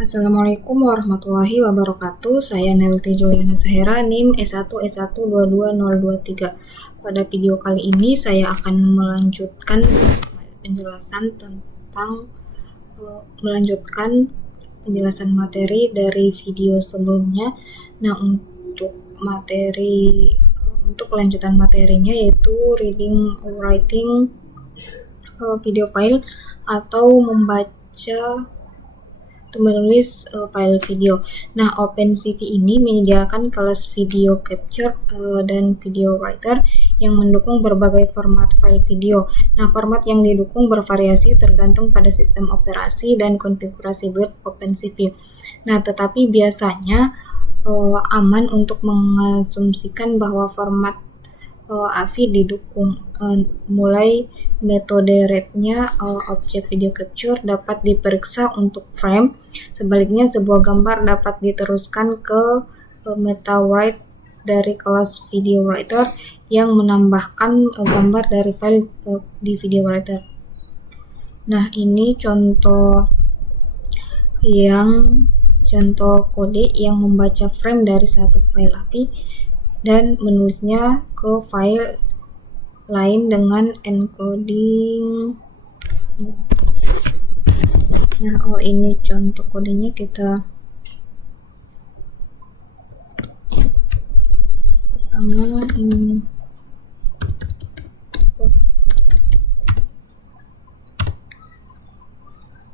Assalamualaikum warahmatullahi wabarakatuh. Saya Nelty Juliana Sahera, NIM S1S1220023. Pada video kali ini saya akan melanjutkan penjelasan materi dari video sebelumnya. Nah, untuk kelanjutan materinya yaitu reading, writing video file atau menulis file video. Nah, OpenCV ini menyediakan kelas video capture dan video writer yang mendukung berbagai format file video. Nah, format yang didukung bervariasi tergantung pada sistem operasi dan konfigurasi build OpenCV. Nah, tetapi biasanya aman untuk mengasumsikan bahwa format AVI didukung, mulai metode read-nya objek video capture dapat diperiksa untuk frame. Sebaliknya, sebuah gambar dapat diteruskan ke meta write dari kelas video writer yang menambahkan gambar dari file di video writer. Nah, ini contoh kode yang membaca frame dari satu file API dan menulisnya ke file lain dengan encoding. Nah, ini contoh kodenya. Kita pertama ini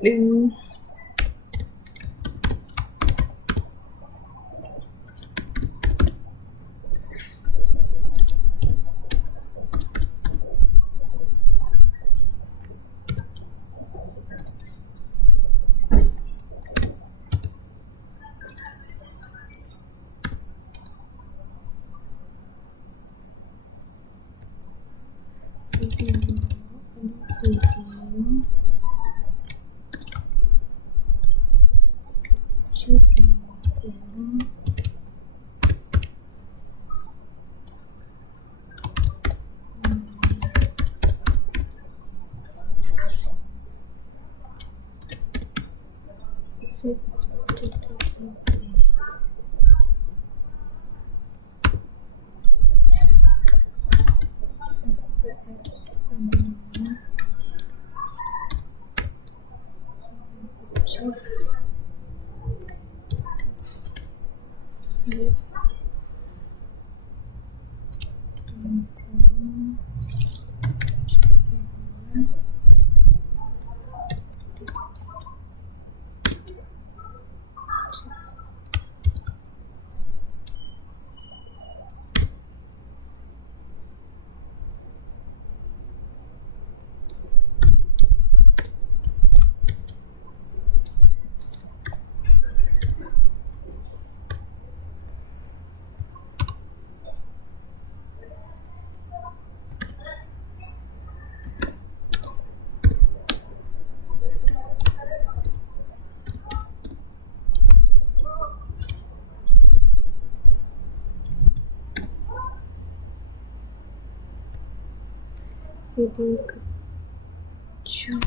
dan video capture.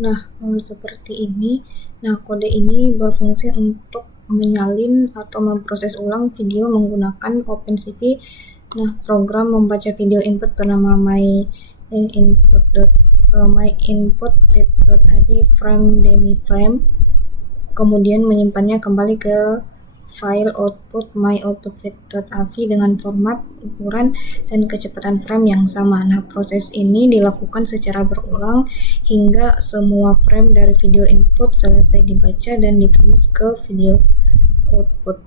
Nah, seperti ini. Nah, kode ini berfungsi untuk menyalin atau memproses ulang video menggunakan OpenCV. Nah, program membaca video input bernama myinput.feed.avi frame demi frame, kemudian menyimpannya kembali ke file output myoutputfeed.avi dengan format, ukuran, dan kecepatan frame yang sama. Nah, proses ini dilakukan secara berulang hingga semua frame dari video input selesai dibaca dan ditulis ke video output.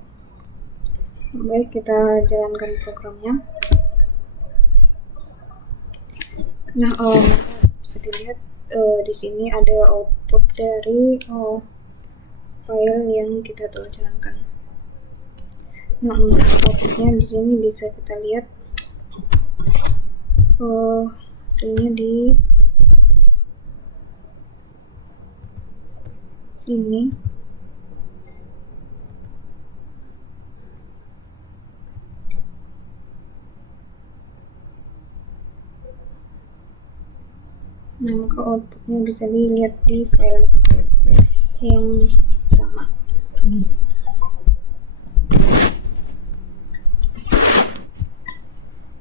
Baik, kita jalankan programnya. Nah, bisa dilihat di sini ada output dari file yang kita telah jalankan. Nah, untuk outputnya di sini bisa kita lihat hasilnya di sini. Nah, maka outputnya bisa dilihat di file yang sama.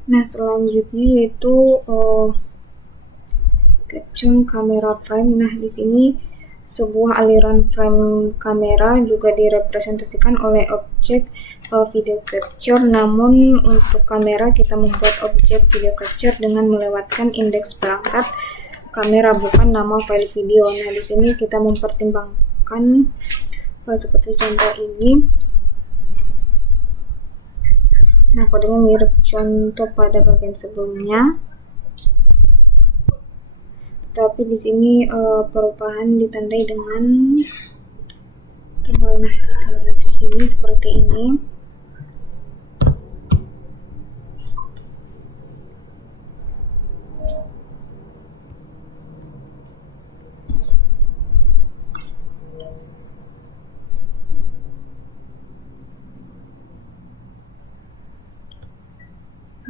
Nah, selanjutnya yaitu capture kamera frame. Nah, di sini sebuah aliran frame kamera juga direpresentasikan oleh objek video capture. Namun untuk kamera kita membuat objek video capture dengan melewatkan indeks perangkat kamera, bukan nama file video. Nah, di sini kita mempertimbangkan seperti contoh ini. Nah, kodenya mirip contoh pada bagian sebelumnya, tetapi di sini perubahan ditandai dengan tombol. Nah, di sini seperti ini.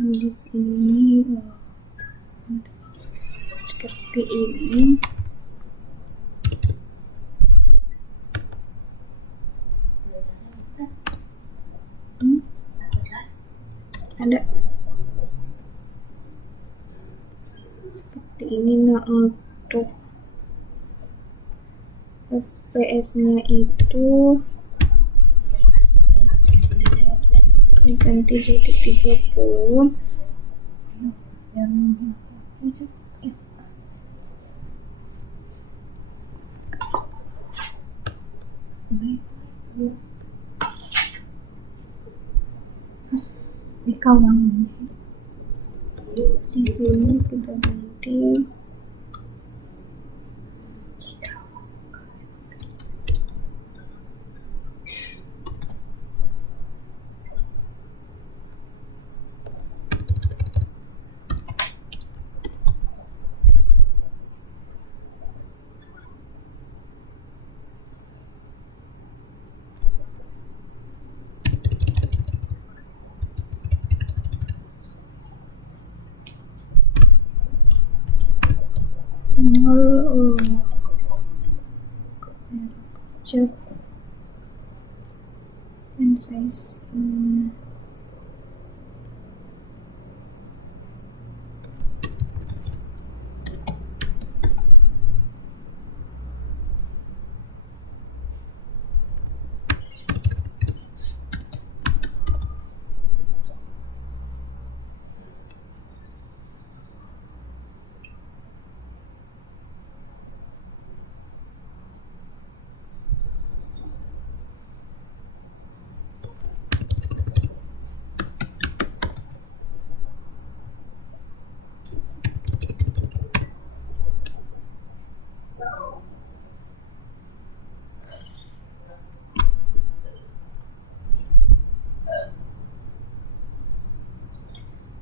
Di sini seperti ini. Ada. seperti ini. Nah, untuk FPS-nya itu diganti jadi 30. Di sini kita ganti capture and size.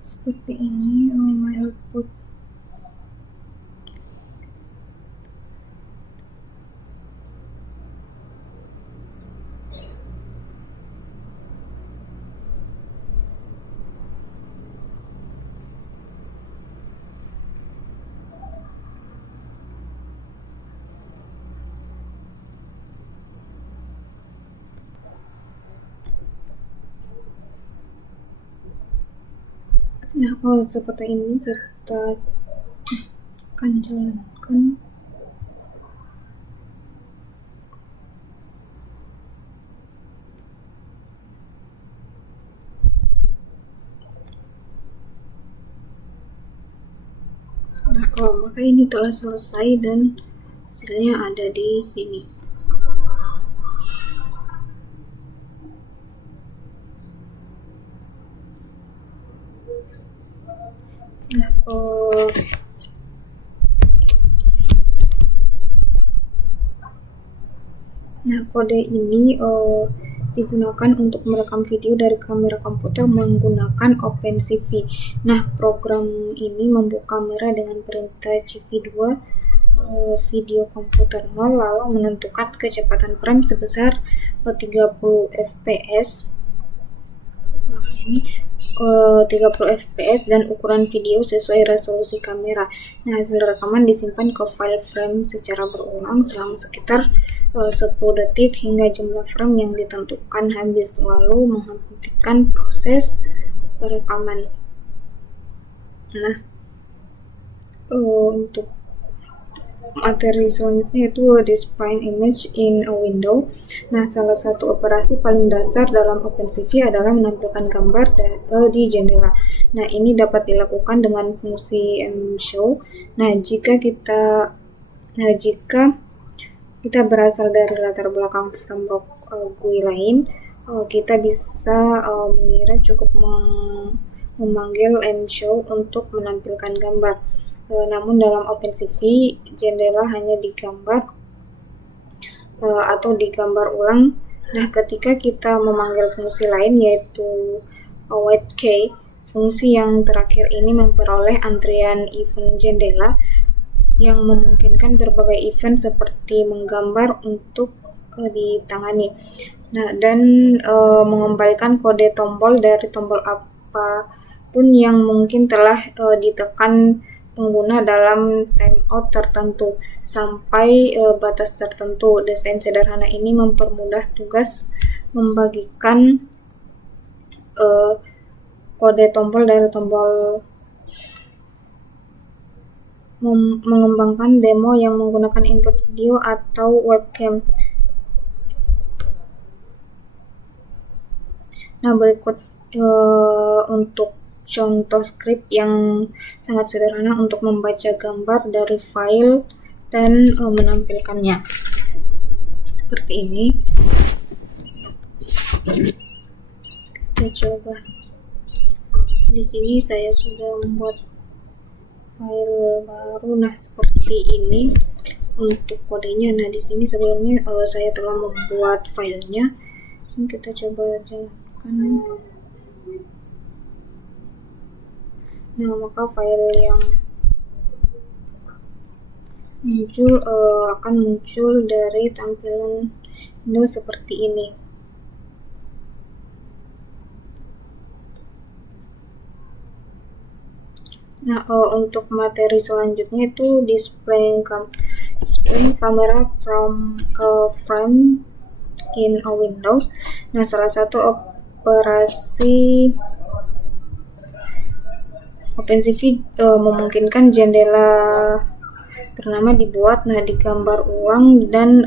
Seperti ini my output. Nah, seperti ini kita akan jalankan. Nah, maka ini telah selesai dan hasilnya ada di sini. Nah, kode ini digunakan untuk merekam video dari kamera komputer menggunakan OpenCV. Nah, program ini membuka kamera dengan perintah CV2 video komputer 0 lalu menentukan kecepatan frame sebesar 30 fps. Nah, ini 30 fps dan ukuran video sesuai resolusi kamera. Nah, hasil rekaman disimpan ke file frame secara berulang selama sekitar 10 detik hingga jumlah frame yang ditentukan habis, lalu menghentikan proses perekaman. Nah, untuk materi selanjutnya itu displaying image in a window. Nah, salah satu operasi paling dasar dalam OpenCV adalah menampilkan gambar di jendela. Nah, ini dapat dilakukan dengan fungsi mshow. Nah, jika kita berasal dari latar belakang framework GUI lain, kita bisa mengira cukup memanggil mshow untuk menampilkan gambar. Namun dalam OpenCV, jendela hanya digambar atau digambar ulang. Nah, ketika kita memanggil fungsi lain yaitu WaitKey, fungsi yang terakhir ini memperoleh antrian event jendela yang memungkinkan berbagai event seperti menggambar untuk ditangani. Nah, dan mengembalikan kode tombol dari tombol apapun yang mungkin telah ditekan pengguna dalam timeout tertentu sampai batas tertentu. Desain sederhana ini mempermudah tugas membagikan kode tombol dari tombol mengembangkan demo yang menggunakan input video atau webcam. Nah, berikut untuk contoh script yang sangat sederhana untuk membaca gambar dari file dan menampilkannya. Seperti ini. Kita coba. Di sini saya sudah membuat file baru. Nah, seperti ini untuk kodenya. Nah, di sini sebelumnya saya telah membuat filenya. Ini kita coba jalankan. Nah, maka file yang muncul akan muncul dari tampilan Windows seperti ini. Nah, untuk materi selanjutnya itu display camera from frame in Windows. Nah, salah satu operasi OpenCV memungkinkan jendela bernama dibuat, digambar ulang dan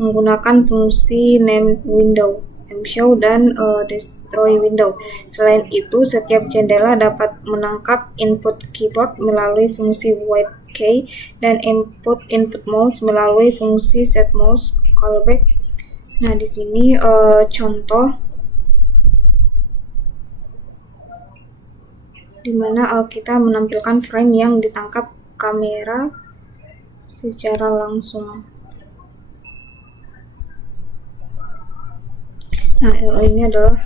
menggunakan fungsi name window, show dan destroy window. Selain itu, setiap jendela dapat menangkap input keyboard melalui fungsi wipe key dan input mouse melalui fungsi set mouse callback. Nah, di sini contoh di mana kita menampilkan frame yang ditangkap kamera secara langsung. Nah, ini adalah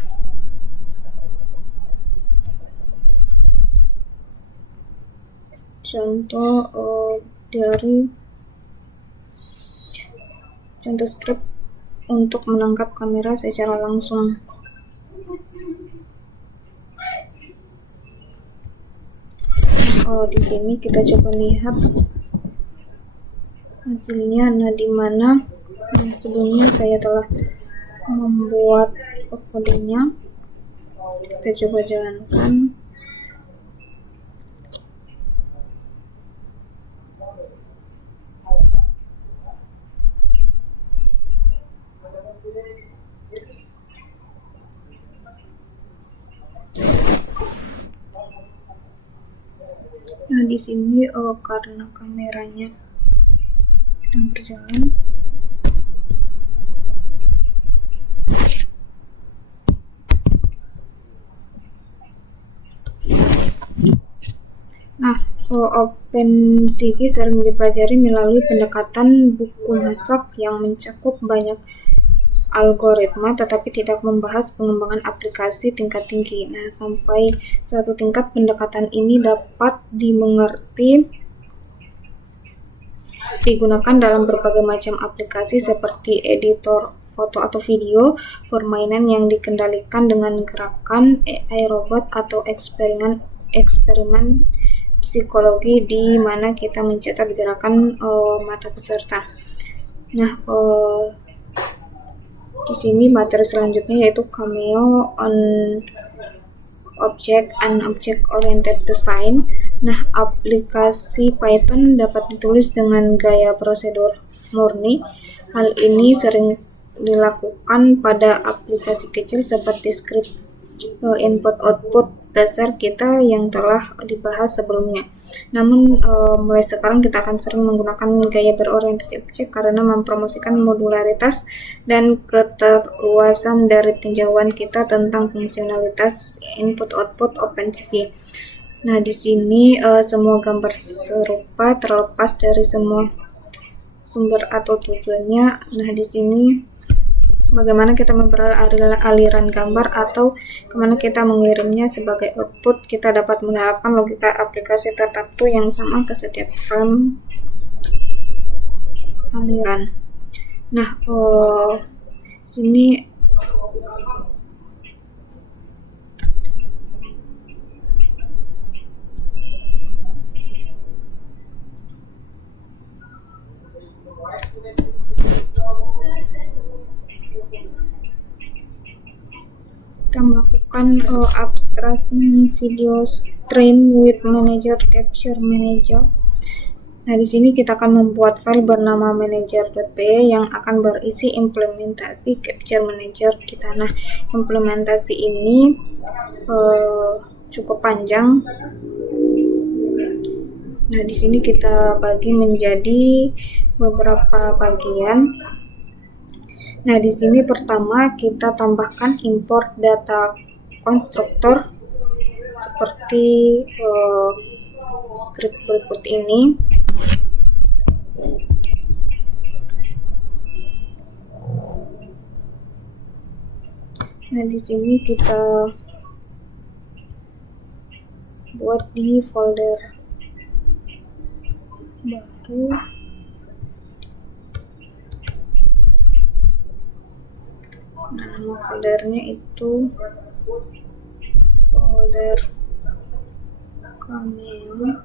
contoh dari contoh script untuk menangkap kamera secara langsung. Di sini kita coba lihat hasilnya. Nah, di mana sebelumnya saya telah membuat kodenya. Kita coba jalankan. Nah, di sini karena kameranya sedang berjalan, OpenCV sering dipelajari melalui pendekatan buku masak yang mencakup banyak algoritma tetapi tidak membahas pengembangan aplikasi tingkat tinggi. Nah, sampai suatu tingkat pendekatan ini dapat dimengerti digunakan dalam berbagai macam aplikasi seperti editor foto atau video, permainan yang dikendalikan dengan gerakan, AI robot, atau eksperimen psikologi di mana kita mencatat gerakan mata peserta. Nah, di sini materi selanjutnya yaitu Cameo on Object and Object Oriented Design. Nah, aplikasi Python dapat ditulis dengan gaya prosedur murni. Hal ini sering dilakukan pada aplikasi kecil seperti script input-output dasar kita yang telah dibahas sebelumnya. Namun mulai sekarang kita akan sering menggunakan gaya berorientasi objek karena mempromosikan modularitas dan keterluasan dari tinjauan kita tentang fungsionalitas input-output OpenCV. Nah, di sini semua gambar serupa terlepas dari semua sumber atau tujuannya. Nah, di sini bagaimana kita memperoleh aliran gambar atau kemana kita mengirimnya sebagai output. Kita dapat menerapkan logika aplikasi tertentu yang sama ke setiap frame aliran. Nah, sini kita melakukan abstraksi video stream Stream with Manager Capture Manager. Nah, di sini kita akan membuat file bernama manager.py yang akan berisi implementasi Capture Manager kita. Nah, implementasi ini cukup panjang. Nah, di sini kita bagi menjadi beberapa bagian. Nah, di sini pertama kita tambahkan import data konstruktor seperti script berikut ini. Nah, di sini kita buat di folder baru. Nah, nama foldernya itu folder Cameo.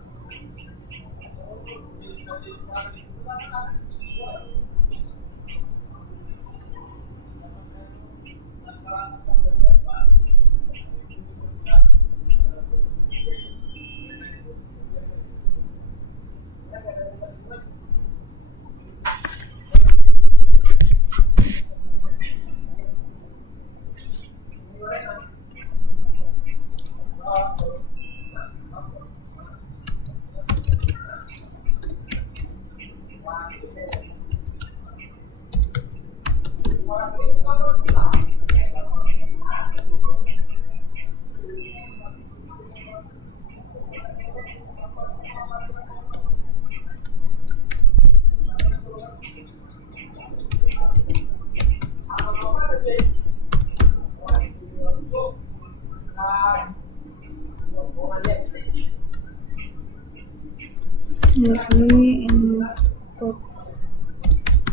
Di sini import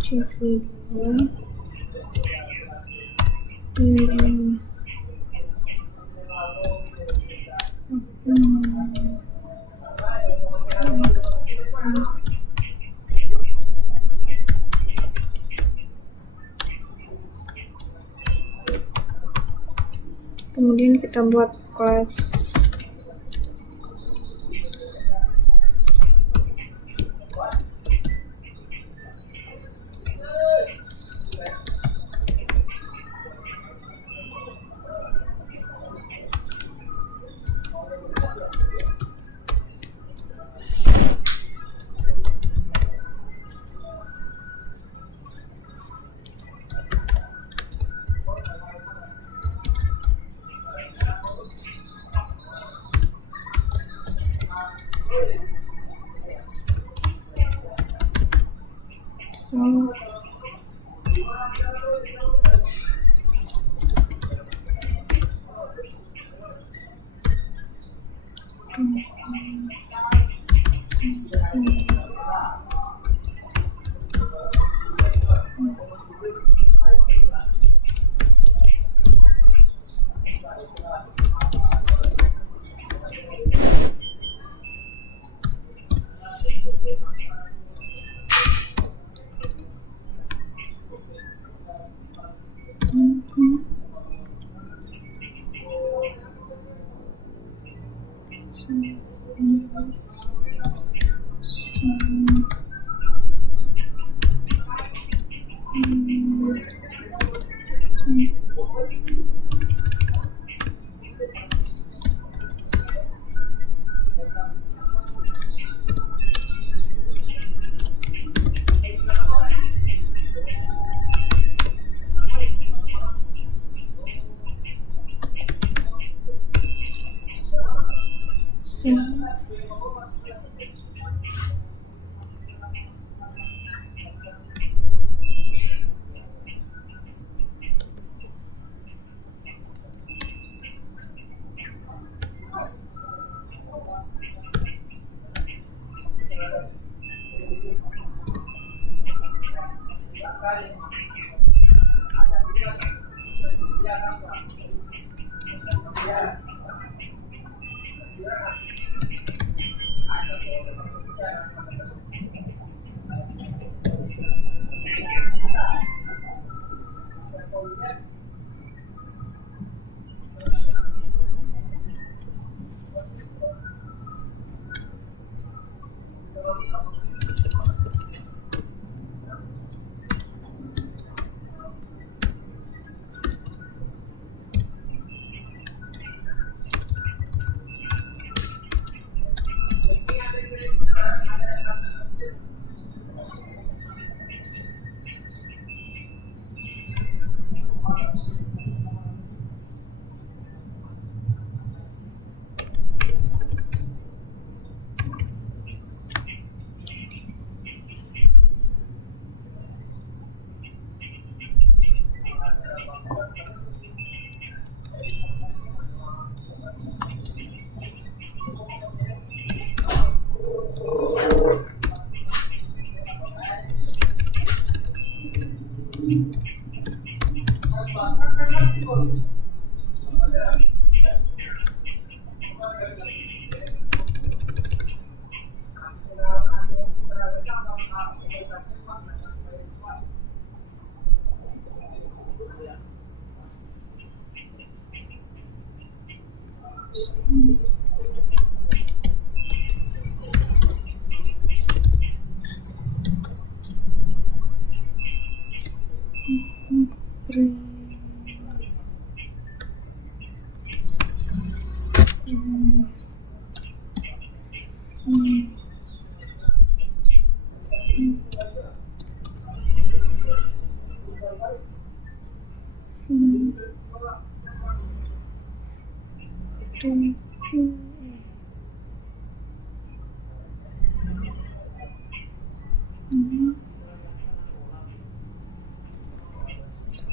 CV2 kemudian kita buat kelas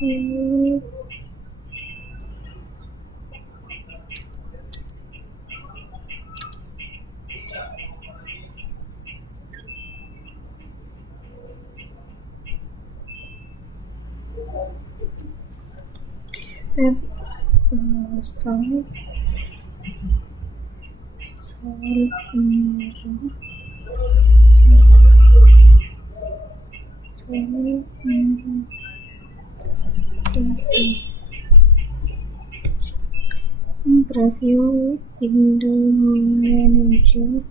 Save sound mirror preview window manager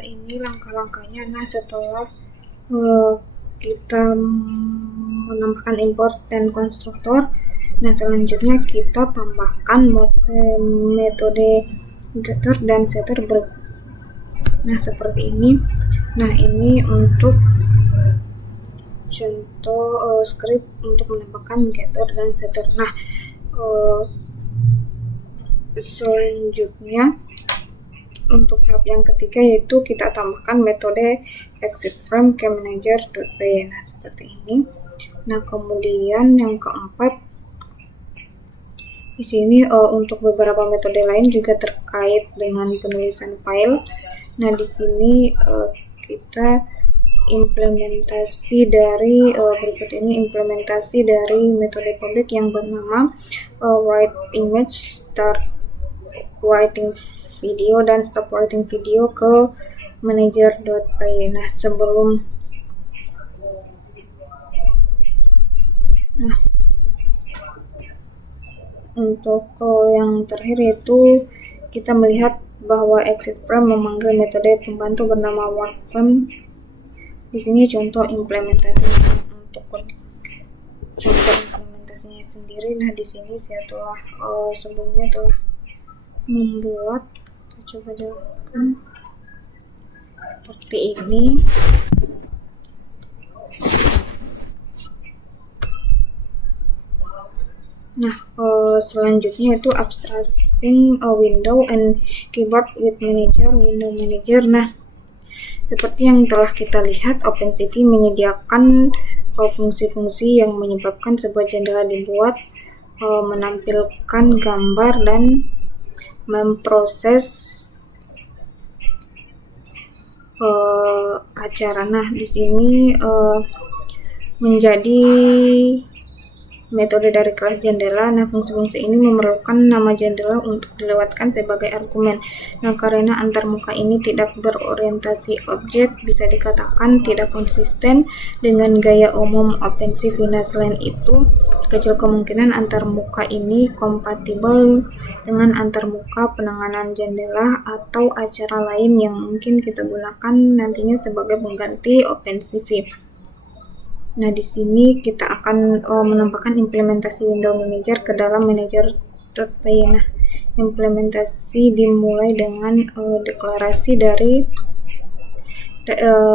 Ini langkah-langkahnya. Nah, setelah kita menambahkan import dan konstruktor, nah selanjutnya kita tambahkan metode getter dan setter nah seperti ini. Nah, ini untuk contoh script untuk menambahkan getter dan setter. Nah, selanjutnya untuk tahap yang ketiga yaitu kita tambahkan metode exit frame ke manager.py. Nah, seperti ini. Nah, kemudian yang keempat di sini untuk beberapa metode lain juga terkait dengan penulisan file. Nah, di sini kita implementasi dari berikut ini implementasi dari metode public yang bernama write image, start writing video, dan stop writing video ke manager.py. Nah, untuk yang terakhir yaitu kita melihat bahwa exit frame memanggil metode pembantu bernama work frame. Di sini contoh implementasinya untuk contoh implementasinya sendiri. Nah, di sini saya telah sebelumnya telah membuat, coba jalankan seperti ini. Nah, selanjutnya itu abstracting window and keyboard with manager, window manager. Nah, seperti yang telah kita lihat, OpenCV menyediakan fungsi-fungsi yang menyebabkan sebuah jendela dibuat, menampilkan gambar, dan memproses acara. Nah, di sini menjadi metode dari kelas jendela. Nah, fungsi-fungsi ini memerlukan nama jendela untuk dilewatkan sebagai argumen. Nah, karena antarmuka ini tidak berorientasi objek, bisa dikatakan tidak konsisten dengan gaya umum OpenCV. Nah, selain itu, kecil kemungkinan antarmuka ini kompatibel dengan antarmuka penanganan jendela atau acara lain yang mungkin kita gunakan nantinya sebagai pengganti OpenCV. Nah, di sini kita akan menambahkan implementasi window manager ke dalam manager.py. Nah, implementasi dimulai dengan deklarasi dari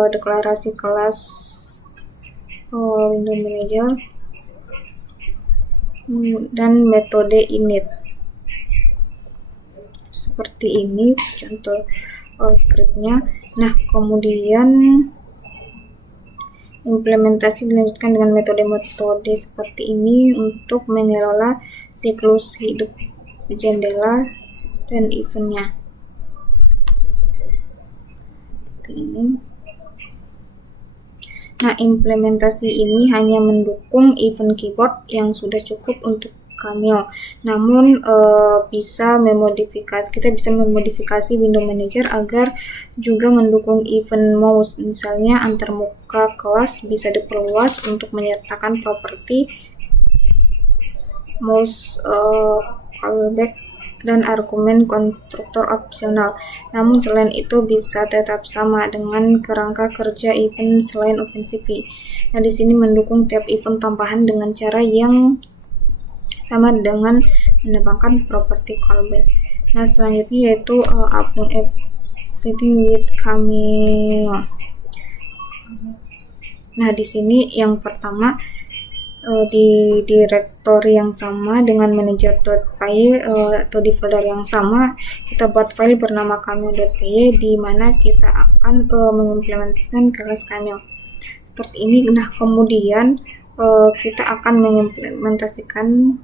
deklarasi kelas window manager dan metode init. Seperti ini contoh scriptnya. Nah, kemudian implementasi dilanjutkan dengan metode-metode seperti ini untuk mengelola siklus hidup jendela dan eventnya. Seperti ini. Nah, implementasi ini hanya mendukung event keyboard yang sudah cukup untuk Cameo. Namun kita bisa memodifikasi window manager agar juga mendukung event mouse. Misalnya antarmuka kelas bisa diperluas untuk menyertakan properti mouse callback. dan argumen konstruktor opsional. Namun selain itu bisa tetap sama dengan kerangka kerja event selain OpenCV. Nah, di sini mendukung tiap event tambahan dengan cara yang sama dengan menambahkan properti callback. Nah, selanjutnya yaitu upload everything with Cameo. Nah, di sini yang pertama di direktori yang sama dengan manager.py atau di folder yang sama kita buat file bernama cameo.py di mana kita akan mengimplementasikan kelas Cameo seperti ini. Nah, kemudian kita akan mengimplementasikan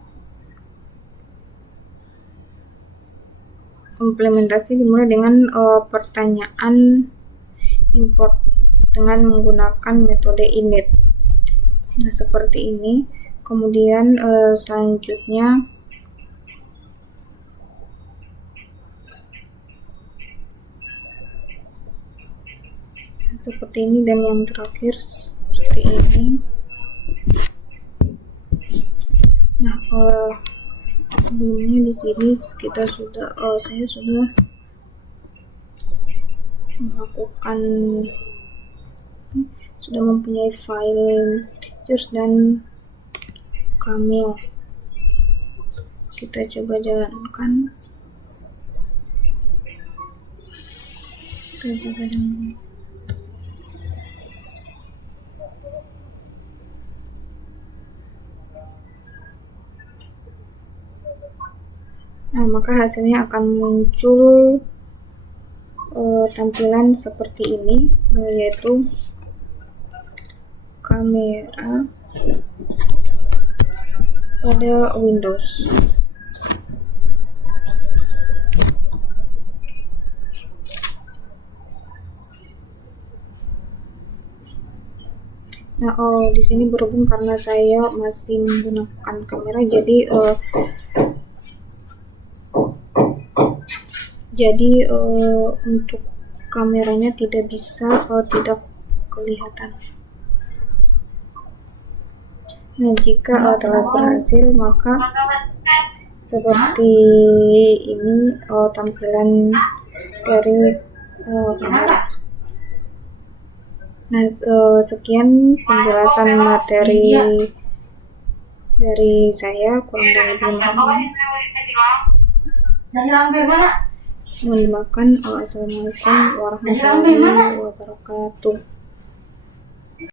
implementasi dimulai dengan pertanyaan import dengan menggunakan metode init. Nah, seperti ini. Kemudian selanjutnya seperti ini, dan yang terakhir seperti ini. Nah, sebelumnya di sini kita saya sudah mempunyai file features dan Cameo. Kita coba jalankan. Nah, maka hasilnya akan muncul tampilan seperti ini, yaitu kamera pada Windows. Nah, di sini berhubung karena saya masih menggunakan kamera, jadi untuk kameranya tidak bisa tidak kelihatan. Nah, jika telah berhasil, maka seperti ini tampilan dari kamera. Nah, sekian penjelasan materi dari saya, kurang dari mohon dimaafkan. Assalamualaikum warahmatullahi wabarakatuh.